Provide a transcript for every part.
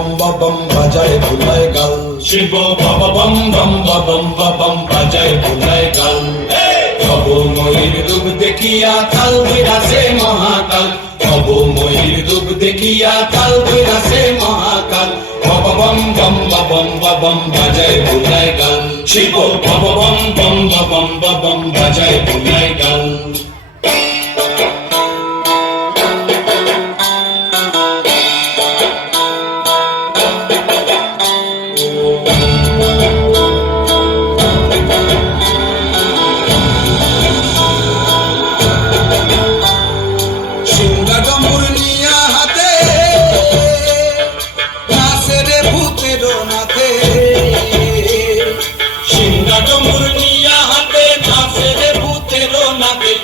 Bomb bomb বাজায় ভুলায় গাল। শিব বাবা বম বম বম বম বাজায় ভুলায় গাল। তব ময়ূর রূপ দেখিয়া কাল বৈরাসে মহাকাল। তব ময়ূর রূপ দেখিয়া কাল বৈরাসে মহাকাল। বাবা বম বম বম বাজায় ভুলায় গাল। শিব বাবা বম বম বম বাজায় ভুলায় গাল।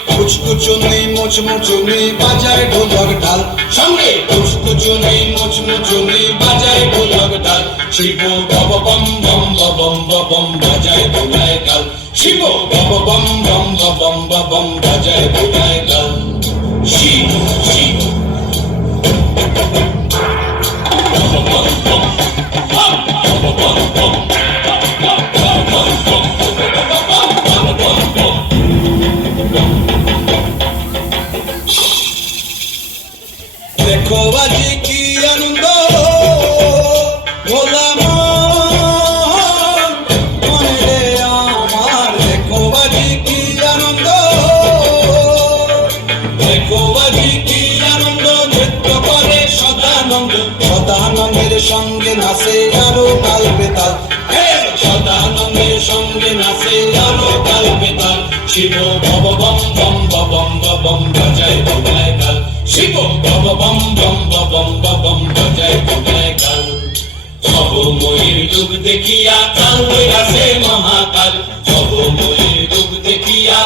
কুচকুচুনি মুচমুচুনি বাজায় ঢোলক ঢাল। সঙ্গে কুচকুচুনি মুচমুচুনি বাজায় ঢোলক ঢাল। শিব বাবা বম বম বাজায় ভুলায় গাল। শিব বাবা বম বম বাজায় ভুলায় গাল। শিব শিব দেখো আজি কি আনন্দ ভোলা মনে রে আমার। দেখো আজি কি আনন্দ, দেখো আজি কি আনন্দ, নৃত্য করে সদানন্দ। সদানন্দের সঙ্গে নাচে আরো কাল বেতাল। সদানন্দের সঙ্গে নাচে আরো কাল বেতাল। শিব বাবা বম বম বাজায় ভুলায় গাল। শিব বাবা বম বম বাজায় ভুলায় গাল। সব ময়ূর রূপ দেখিয়া কাল বৈরাসে মহাকাল। সব ময়ূর রূপ দেখিয়া